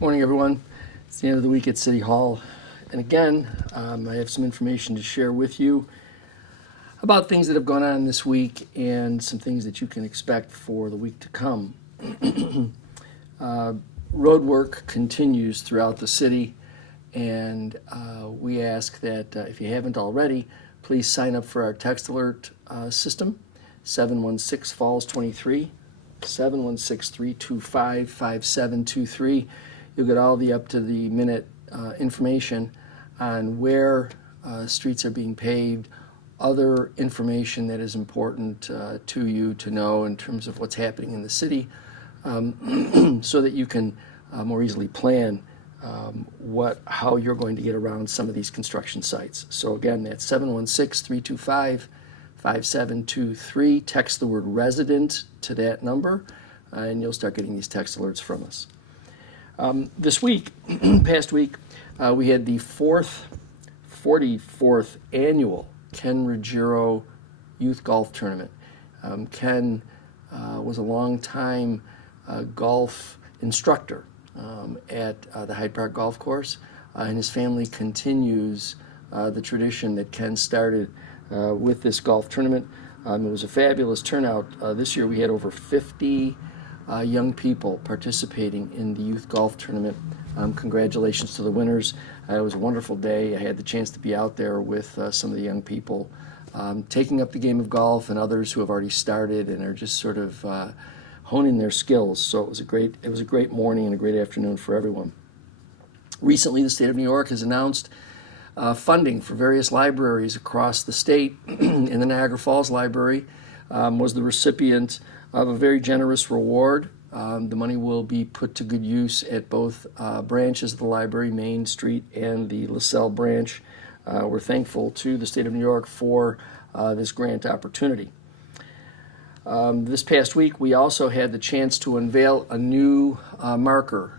Morning, everyone. It's the end of the week at City Hall. And again, I have some information to share with you about things that have gone on this week and some things that you can expect for the week to come. Road work continues throughout the city, and we ask that if you haven't already, please sign up for our text alert system, 716 Falls 23, 716-325-5723. You'll get all the up-to-the-minute information on where streets are being paved, other information that is important to you to know in terms of what's happening in the city, so that you can more easily plan how you're going to get around some of these construction sites. So again, that's 716-325-5723. Text the word resident to that number, and you'll start getting these text alerts from us. This week, past week, we had the 44th annual Ken Ruggiero Youth Golf Tournament. Ken was a long-time golf instructor at the Hyde Park Golf Course, and his family continues the tradition that Ken started with this golf tournament. It was a fabulous turnout. This year we had over 50 young people participating in the youth golf tournament. Congratulations to the winners. It was a wonderful day. I had the chance to be out there with some of the young people taking up the game of golf, and others who have already started and are just sort of honing their skills. So it was a great morning and a great afternoon for everyone. Recently, the state of New York has announced funding for various libraries across the state. And the Niagara Falls Library was the recipient of a very generous reward. The money will be put to good use at both branches of the library, Main Street and the LaSalle branch. We're thankful to the state of New York for this grant opportunity. This past week, we also had the chance to unveil a new marker.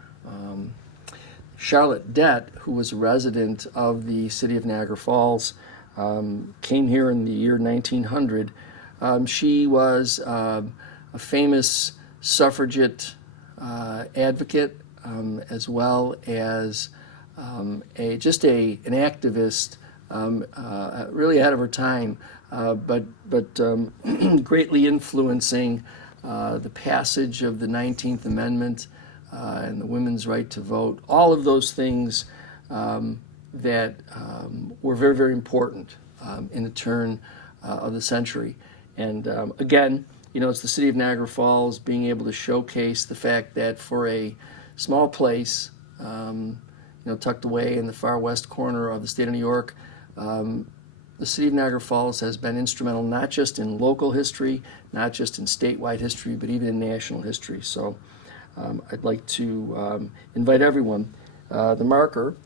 Charlotte Dett, who was a resident of the city of Niagara Falls, came here in the year 1900. She was a famous suffragette advocate, as well as an activist, really ahead of her time, but greatly influencing the passage of the 19th Amendment and the women's right to vote. All of those things that were very, very important in the turn of the century. And again, it's the city of Niagara Falls being able to showcase the fact that for a small place, tucked away in the far west corner of the state of New York, the city of Niagara Falls has been instrumental not just in local history, not just in statewide history, but even in national history. So I'd like to invite everyone. The marker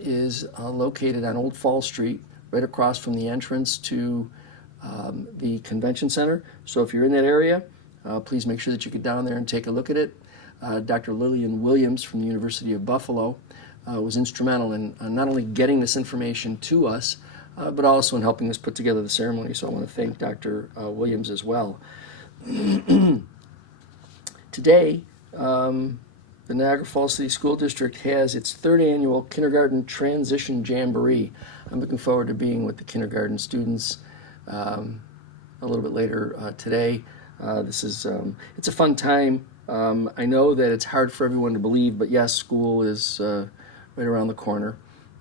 is located on Old Fall Street, right across from the entrance to the convention center. So if you're in that area, please make sure that you get down there and take a look at it. Dr. Lillian Williams from the University of Buffalo was instrumental in not only getting this information to us, but also in helping us put together the ceremony. So I want to thank Dr. Williams as well. Today, the Niagara Falls City School District has its third annual Kindergarten Transition Jamboree. I'm looking forward to being with the kindergarten students a little bit later today. It's a fun time. I know that it's hard for everyone to believe, but yes, school is right around the corner.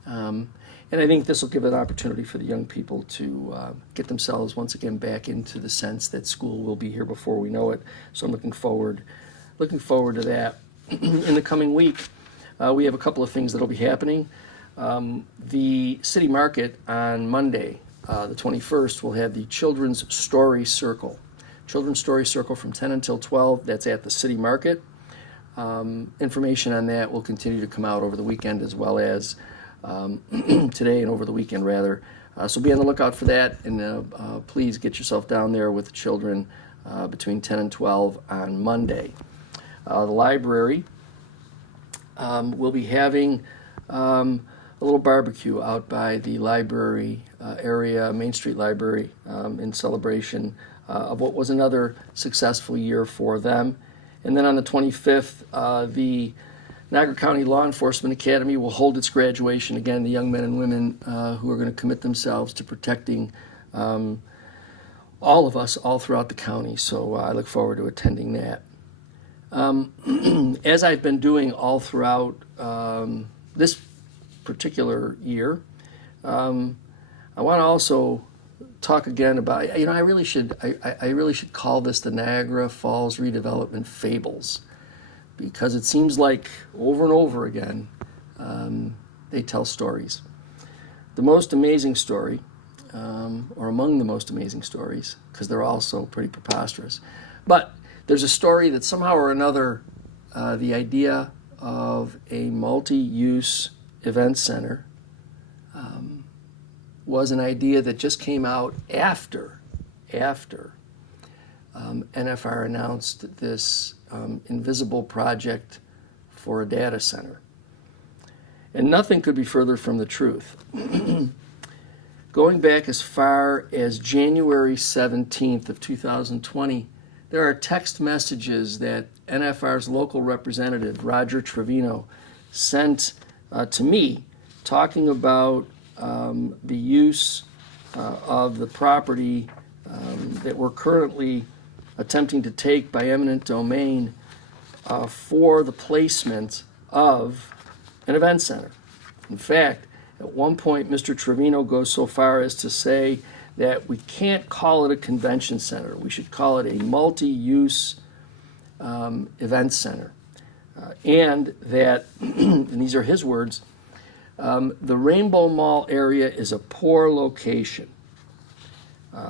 And I think this will give an opportunity for the young people to get themselves once again back into the sense that school will be here before we know it. So I'm looking forward to that. In the coming week, we have a couple of things that will be happening. The city market on Monday, the 21st, will have the Children's Story Circle. Children's Story Circle from 10 until 12. That's at the city market. Information on that will continue to come out over the weekend as well as today and over the weekend, rather. So be on the lookout for that, and please get yourself down there with the children between 10 and 12 on Monday. The library will be having a little barbecue out by the library area, Main Street Library, in celebration of what was another successful year for them. And then on the 25th, the Niagara County Law Enforcement Academy will hold its graduation. Again, the young men and women who are going to commit themselves to protecting all of us all throughout the county. So I look forward to attending that. As I've been doing all throughout this particular year, I want to also talk again about, I really should call this the Niagara Falls Redevelopment Fables, because it seems like over and over again they tell stories. The most amazing story, or among the most amazing stories, because they're all so pretty preposterous, but there's a story that somehow or another the idea of a multi-use event center was an idea that just came out after NFR announced this invisible project for a data center. And nothing could be further from the truth. Going back as far as January 17th of 2020, there are text messages that NFR's local representative, Roger Trevino, sent to me talking about the use of the property that we're currently attempting to take by eminent domain for the placement of an event center. In fact, at one point, Mr. Trevino goes so far as to say that we can't call it a convention center. We should call it a multi-use event center. And that, and these are his words, the Rainbow Mall area is a poor location.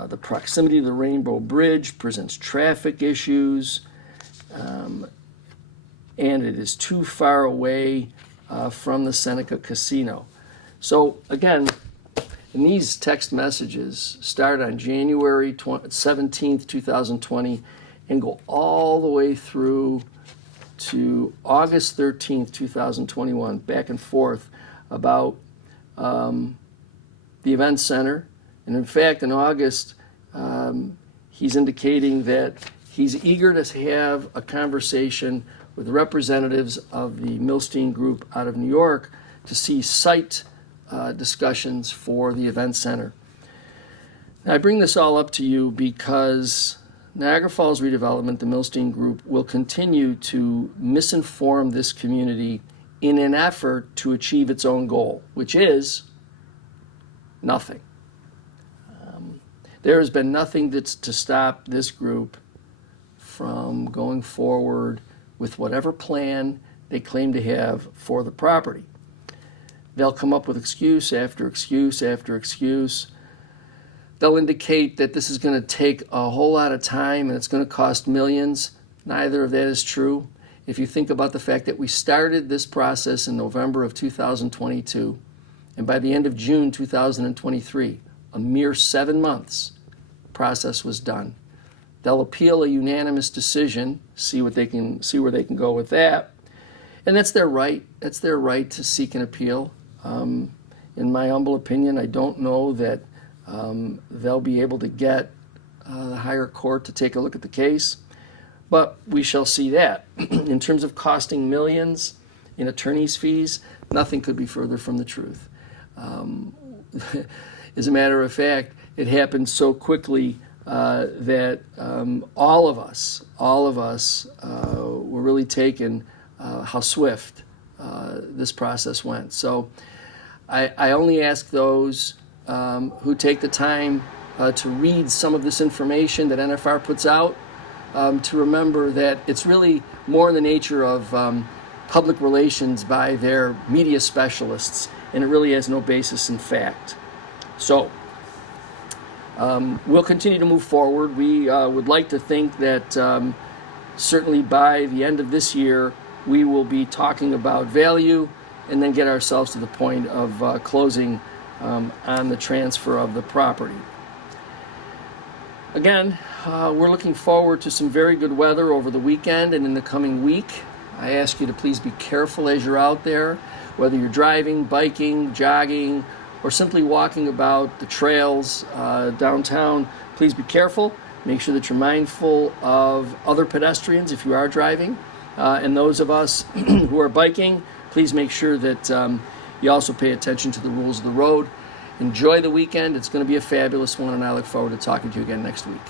The proximity to the Rainbow Bridge presents traffic issues, and it is too far away from the Seneca Casino. So again, and these text messages start on January 17th, 2020, and go all the way through to August 13th, 2021, back and forth about the event center. And in fact, in August, he's indicating that he's eager to have a conversation with representatives of the Milstein Group out of New York to see site discussions for the event center. Now, I bring this all up to you because Niagara Falls Redevelopment, the Milstein Group, will continue to misinform this community in an effort to achieve its own goal, which is nothing. There has been nothing that's to stop this group from going forward with whatever plan they claim to have for the property. They'll come up with excuse after excuse after excuse. They'll indicate that this is going to take a whole lot of time and it's going to cost millions. Neither of that is true. If you think about the fact that we started this process in November of 2022, and by the end of June 2023, a mere 7 months, process was done. They'll appeal a unanimous decision, see where they can go with that, and that's their right. That's their right to seek an appeal. In my humble opinion, I don't know that they'll be able to get the higher court to take a look at the case, but we shall see that. In terms of costing millions in attorney's fees, nothing could be further from the truth. As a matter of fact, it happened so quickly that all of us were really taken how swift this process went. So I only ask those who take the time to read some of this information that NFR puts out to remember that it's really more in the nature of public relations by their media specialists, and it really has no basis in fact. So we'll continue to move forward. We would like to think that certainly by the end of this year, we will be talking about value and then get ourselves to the point of closing on the transfer of the property. Again, we're looking forward to some very good weather over the weekend and in the coming week. I ask you to please be careful as you're out there, whether you're driving, biking, jogging, or simply walking about the trails downtown. Please be careful. Make sure that you're mindful of other pedestrians if you are driving. And those of us who are biking, please make sure that you also pay attention to the rules of the road. Enjoy the weekend. It's going to be a fabulous one, and I look forward to talking to you again next week.